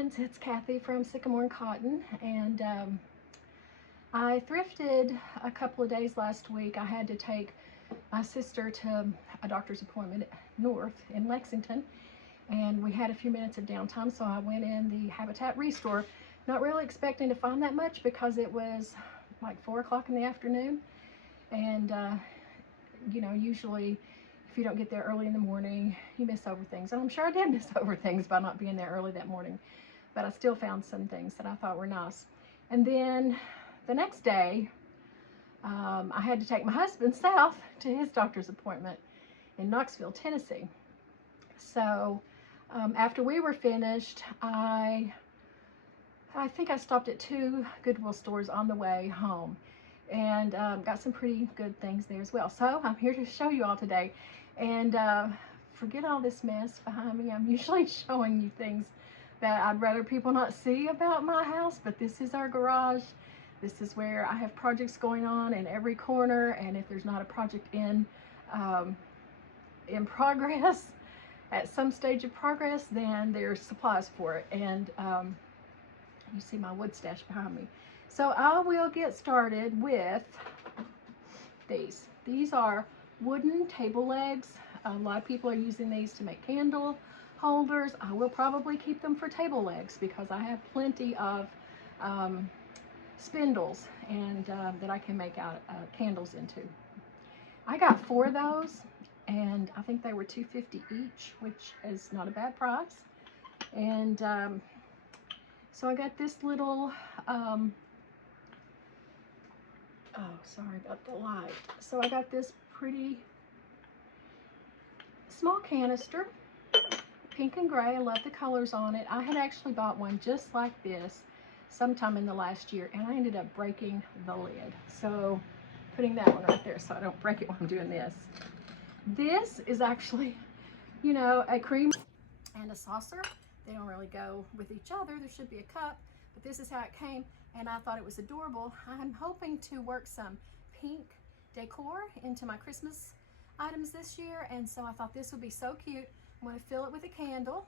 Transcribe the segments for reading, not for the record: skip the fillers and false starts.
friends, it's Kathy from Sycamore and Cotton, and I thrifted a couple of days last week. I had to take my sister to a doctor's appointment north in Lexington, and we had a few minutes of downtime, so I went in the Habitat Restore, not really expecting to find that much because it was like 4 o'clock in the afternoon, and you know, usually if you don't get there early in the morning, you miss over things. And I'm sure I did miss over things by not being there early that morning. But I still found some things that I thought were nice. And then the next day, I had to take my husband south to his doctor's appointment in Knoxville, Tennessee. So after we were finished, I think I stopped at 2 Goodwill stores on the way home, and got some pretty good things there as well. So I'm here to show you all today, and forget all this mess behind me. I'm usually showing you things that I'd rather people not see about my house, but this is our garage. This is where I have projects going on in every corner, and if there's not a project in progress, at some stage of progress, then there's supplies for it. And you see my wood stash behind me. So I will get started with these. These are wooden table legs. A lot of people are using these to make candle holders. I will probably keep them for table legs because I have plenty of spindles and that I can make out candles into. I got 4 of those, and I think they were $2.50 each, which is not a bad price. And so I got this little oh, sorry about the light. So I got this pretty small canister, pink and gray. I love the colors on it. I had actually bought one just like this sometime in the last year, and I ended up breaking the lid. So putting that one right there so I don't break it while I'm doing this. This is actually, you know, a cream and a saucer. They don't really go with each other. There should be a cup, but this is how it came, and I thought it was adorable. I'm hoping to work some pink decor into my Christmas items this year, and so I thought this would be so cute. I'm going to fill it with a candle,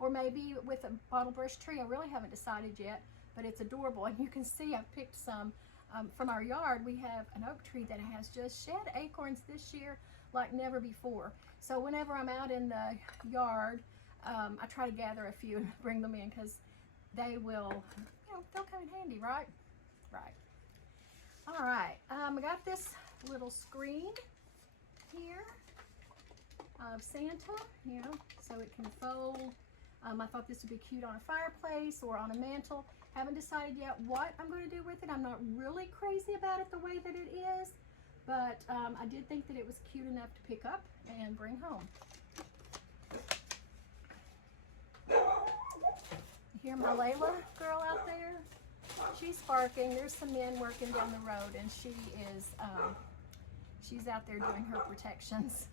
or maybe with a bottle brush tree. I really haven't decided yet, but it's adorable. And you can see I've picked some from our yard. We have an oak tree that has just shed acorns this year like never before. So whenever I'm out in the yard, I try to gather a few and bring them in because they will, you know, they'll come in handy, right? Right. All right. I got this little screen here of Santa, you know, so it can fold. I thought this would be cute on a fireplace or on a mantle. Haven't decided yet what I'm going to do with it. I'm not really crazy about it the way that it is, but I did think that it was cute enough to pick up and bring home. You hear my Layla girl out there? She's barking. There's some men working down the road, and she is she's out there doing her protections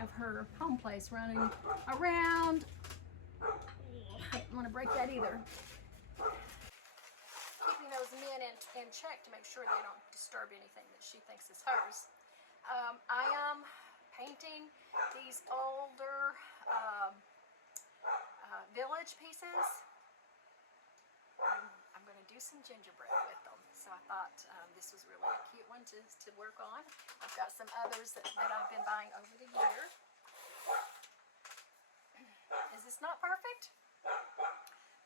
of her home place, running around. I don't want to break that either. Keeping those men in check to make sure they don't disturb anything that she thinks is hers. I am painting these older village pieces. I'm going to do some gingerbread with them, so I thought this was really a cute one to work on. I've got some others that I've been buying over the year. Is this not perfect?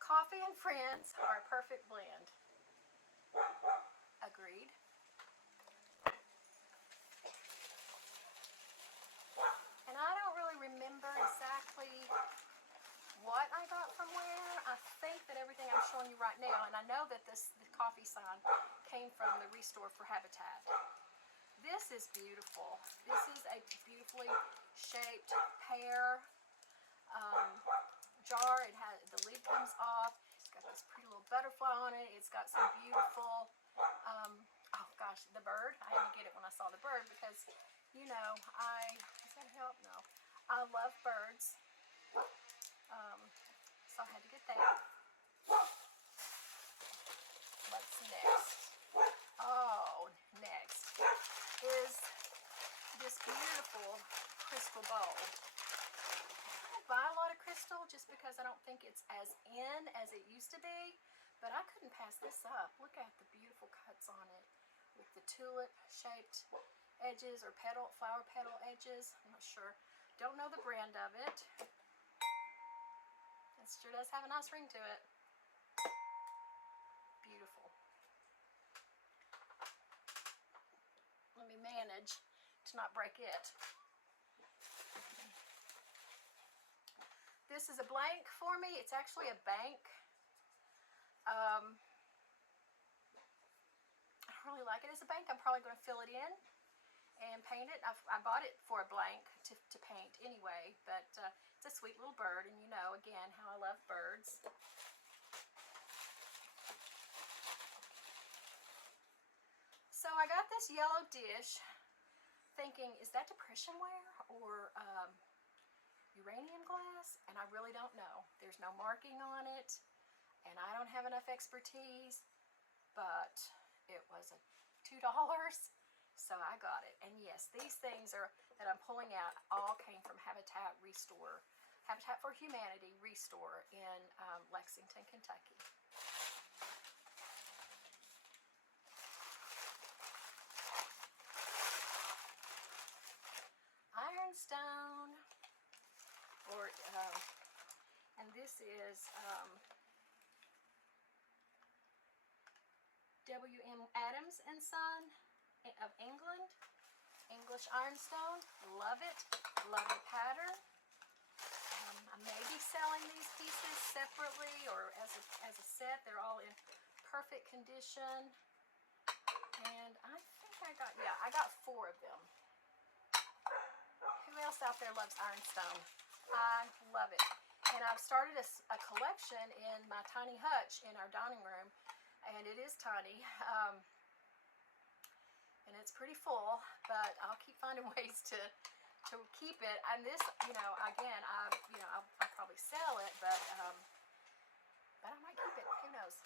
Coffee and friends are a perfect blend. Agreed. And I don't really remember exactly what I got from where. I think that everything I'm showing you right now, and I know that the coffee sign came from the Restore for Habitat. This is beautiful. This is a beautifully shaped pear jar. It has, the lid comes off. It's got this pretty little butterfly on it. It's got some beautiful, oh gosh, the bird. I had to get it when I saw the bird because, you know, does that help? No. I love birds. So I had to get that. What's next? Oh, next is this beautiful crystal bowl. I don't buy a lot of crystal crystal just because I don't think it's as in as it used to be. But I couldn't pass this up. Look at the beautiful cuts on it with the tulip-shaped edges or flower petal edges. I'm not sure. Don't know the brand of it. It sure does have a nice ring to it. Beautiful. Let me manage to not break it. This is a blank for me. It's actually a bank. I don't really like it as a bank. I'm probably going to fill it in and paint it. I bought it for a blank to paint anyway, but it's a sweet little bird, and you know, again, how I love birds. So I got this yellow dish thinking, is that depression ware or uranium glass? And I really don't know. There's no marking on it, and I don't have enough expertise, but it was $2, so I got it. And yes, these things that I'm pulling out all came from Habitat Restore, Habitat for Humanity Restore in Lexington, Kentucky. Ironstone, or and this is W.M. Adams and Son of England, English ironstone. Love it. Love the pattern. I may be selling these pieces separately or as a set. They're all in perfect condition. And I think I got 4 of them. Who else out there loves ironstone? I love it. And I've started a collection in my tiny hutch in our dining room. And it is tiny. And it's pretty full, but I'll keep finding ways to keep it. And this, again, I'll probably sell it, but I might keep it. Who knows?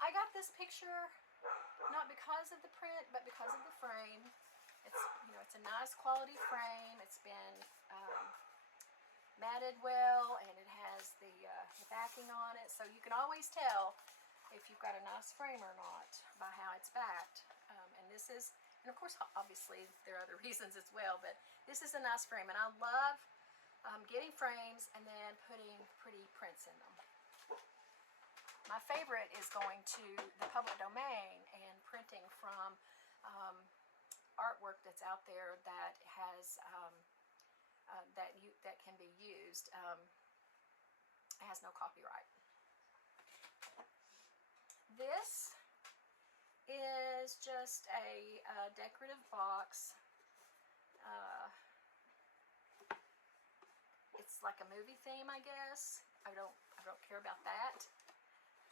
I got this picture not because of the print, but because of the frame. It's a nice quality frame. It's been matted well, and it has the backing on it, so you can always tell if you've got a nice frame or not by how it's backed. And of course, obviously there are other reasons as well, but this is a nice frame, and I love getting frames and then putting pretty prints in them. My favorite is going to the public domain and printing from artwork that's out there that has that can be used. It has no copyright. This is just a decorative box. It's like a movie theme, I guess. I don't care about that,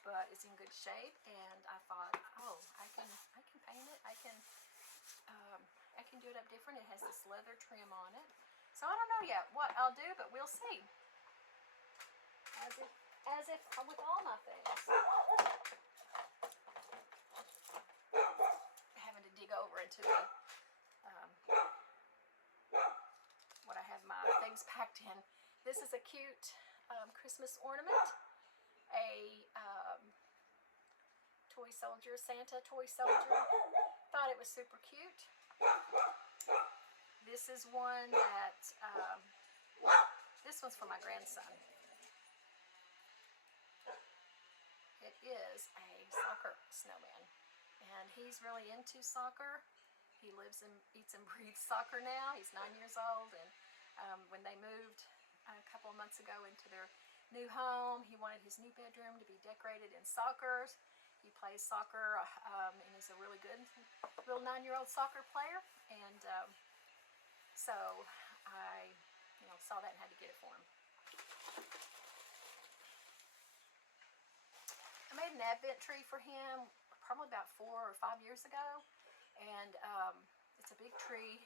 but it's in good shape. And I thought, oh, I can paint it. I can do it up different. It has this leather trim on it. So I don't know yet what I'll do, but we'll see. As if with all my things. Having to dig over into the what I have my things packed in. This is a cute Christmas ornament. A toy soldier, Santa toy soldier. Thought it was super cute. This is one that, this one's for my grandson. It is a soccer snowman, and he's really into soccer. He lives and eats and breathes soccer now. He's 9 years old, and when they moved a couple of months ago into their new home, he wanted his new bedroom to be decorated in soccer. He plays soccer and is a really good little 9-year-old soccer player, and so I saw that and had to get it for him. I made an advent tree for him probably about 4 or 5 years ago, and it's a big tree,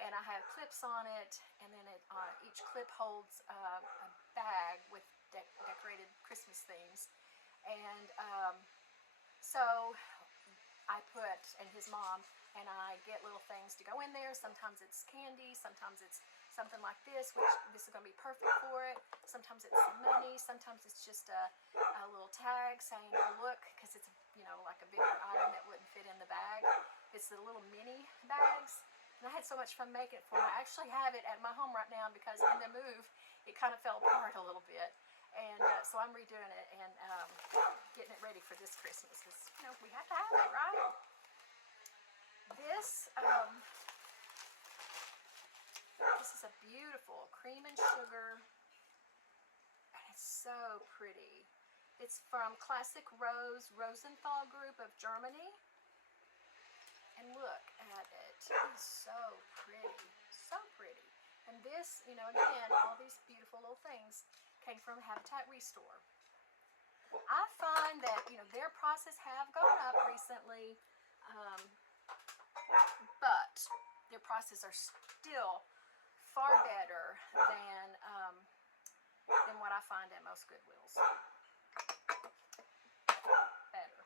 and I have clips on it, and then each clip holds a bag with decorated Christmas themes, and so I put, and his mom and I get little things to go in there. Sometimes it's candy, sometimes it's something like this, which this is going to be perfect for it. Sometimes it's some money, sometimes it's just a little tag saying, oh, look, because it's, you know, like a bigger item that wouldn't fit in the bag. It's the little mini bags. And I had so much fun making it for them. I actually have it at my home right now because in the move, it kind of fell apart a little bit. And so I'm redoing it and getting it ready for this Christmas because, you know, we have to have it, right? This is a beautiful cream and sugar, and it's so pretty. It's from Classic Rose Rosenthal Group of Germany. And look at it. It's so pretty. So pretty. And this, you know, again, all these beautiful little things came from Habitat Restore. I find that, you know, their prices have gone up recently, but their prices are still far better than what I find at most Goodwills. Better.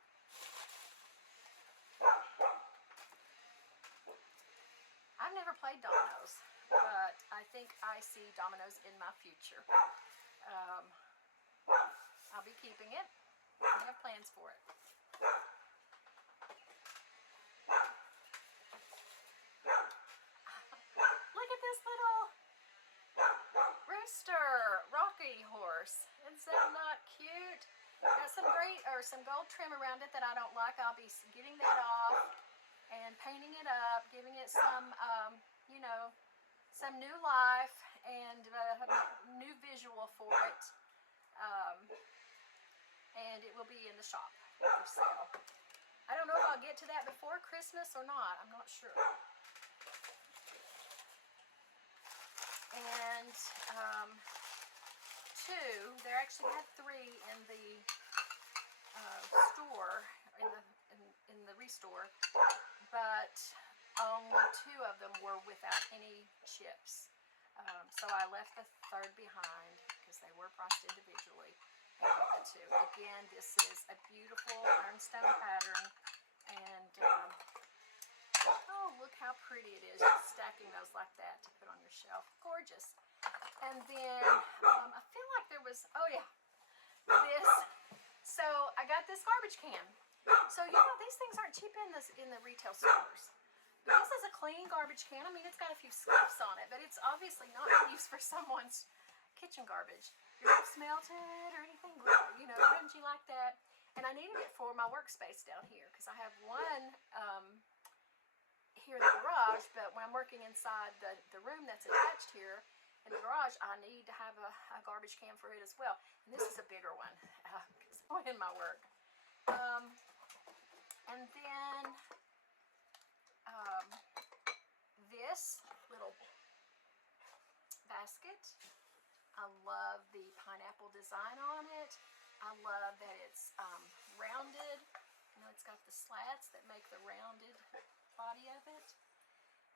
I've never played dominoes, but I think I see dominoes in my future. I'll be keeping it. I have plans for it. Look at this little rooster, rocky horse. Is that not cute? Got some gold trim around it that I don't like. I'll be getting that off and painting it up, giving it some, you know, some new life and new visual for it. And it will be in the shop for sale. I don't know if I'll get to that before Christmas or not. I'm not sure. And two, there actually had three in the store, in the Restore, but only two of them were without any chips. So I left the third behind because they were priced individually. And got the two. Again, this is a beautiful ironstone pattern, and oh, look how pretty it is. Just stacking those like that to put on your shelf. Gorgeous. And then I feel like there was, oh yeah, this. So I got this garbage can. So you know these things aren't cheap in the retail stores. But this is a clean garbage can. I mean, it's got a few scuffs on it, but it's obviously not used for someone's kitchen garbage. You don't smelt it or anything, you know, grungy like that. And I needed it for my workspace down here because I have one here in the garage, but when I'm working inside the room that's attached here in the garage, I need to have a garbage can for it as well. And this is a bigger one because I'm in my work. And then this little basket. I love the pineapple design on it. I love that it's rounded. You know, it's got the slats that make the rounded body of it.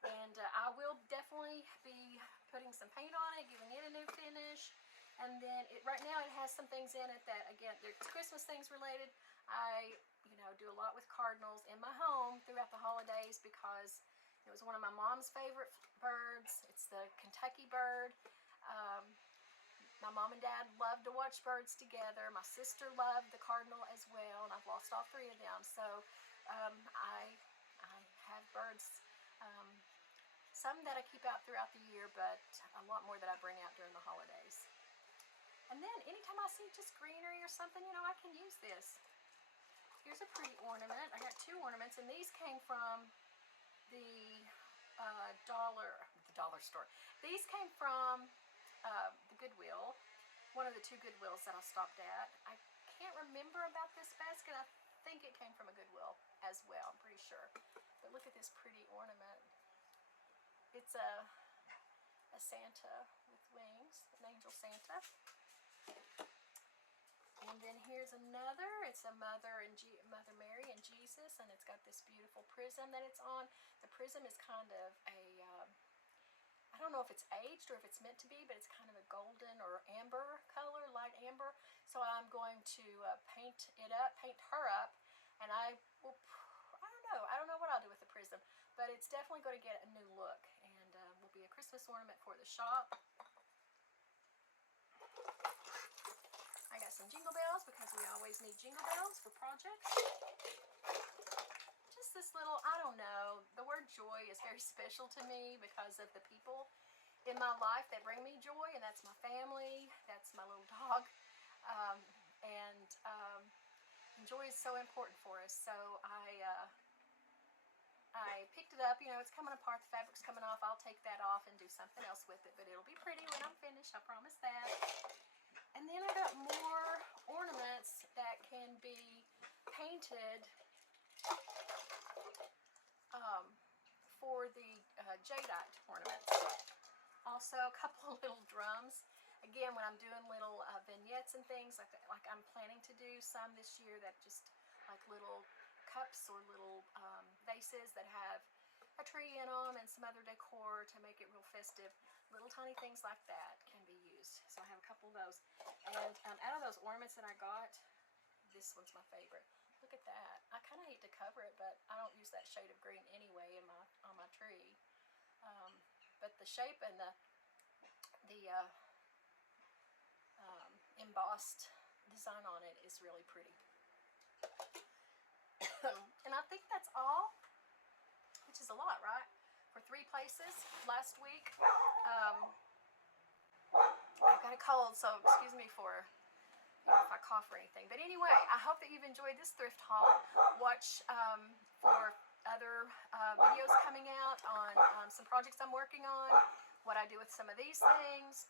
And I will definitely be putting some paint on it, giving it a new finish. And then right now it has some things in it that, again, they're Christmas things related. I, you know, do a lot with cardinals in my home throughout the holidays because it was one of my mom's favorite birds. It's the Kentucky bird. My mom and dad loved to watch birds together. My sister loved the cardinal as well, and I've lost all three of them. So I have birds, some that I keep out throughout the year, but a lot more that I bring out during the holidays. And then anytime I see just greenery or something, you know, I can use this. Here's a pretty ornament. I got two ornaments, and these came from the dollar store. These came from the Goodwill, one of the two Goodwills that I stopped at. I can't remember about this basket. I think it came from a Goodwill as well, I'm pretty sure. But look at this pretty ornament. It's a Santa with wings, an angel Santa. And then here's another. It's a Mother Mary and Jesus, and it's got this beautiful prism that it's on. The prism is kind of a I don't know if it's aged or if it's meant to be, but it's kind of a golden or amber color, light amber. So I'm going to paint her up, and I don't know what I'll do with the prism. but it's definitely going to get a new look, and will be a Christmas ornament for the shop. I got some jingle bells because we always need jingle bells for projects. Just this little, I don't know, the word joy is very special to me because of the people in my life that bring me joy, and that's my family, that's my little dog, and joy is so important for us. So I picked it up. You know, it's coming apart, the fabric's coming off. I'll take that off and do something else with it, but it'll be pretty when I'm finished, I promise that. And then I got more ornaments that can be painted for the jadeite ornaments. Also, a couple of little drums. Again, when I'm doing little vignettes and things like that, like I'm planning to do some this year that just like little cups or little vases that have a tree in them and some other decor to make it real festive. Little tiny things like that can be used. So I have a couple of those. And out of those ornaments that I got, this one's my favorite. Look at that. I kind of hate to cover it, but I don't use that shade of green anyway on my tree. But the shape and the embossed design on it is really pretty. And I think that's all, which is a lot, right? For 3 places last week. I've got a cold, so excuse me for if I cough or anything. But anyway, I hope that you've enjoyed this thrift haul. Watch for other videos coming out on some projects I'm working on, what I do with some of these things,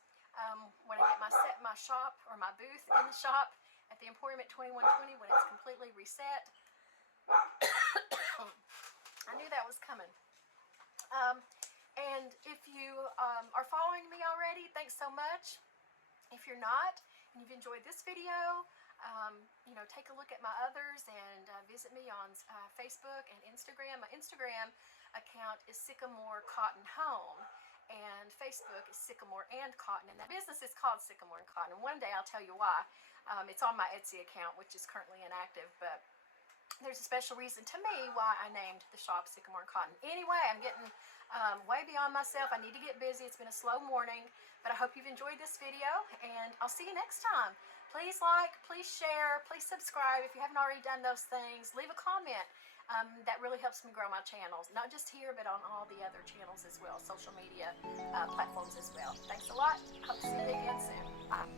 when I get my shop or my booth in the shop at the Emporium at 2120 when it's completely reset. I knew that was coming. And if you are following me already, thanks so much. If you're not, and you've enjoyed this video, you know, take a look at my others and visit me on Facebook and Instagram. My Instagram account is Sycamore Cotton Home, and Facebook is Sycamore and Cotton, and that business is called Sycamore and Cotton. And one day I'll tell you why. It's on my Etsy account, which is currently inactive, but there's a special reason to me why I named the shop Sycamore and Cotton. Anyway, I'm getting way beyond myself. I need to get busy. It's been a slow morning, but I hope you've enjoyed this video, and I'll see you next time. Please like, please share, please subscribe if you haven't already done those things. Leave a comment. That really helps me grow my channels, not just here, but on all the other channels as well, social media platforms as well. Thanks a lot. Hope to see you again soon. Bye.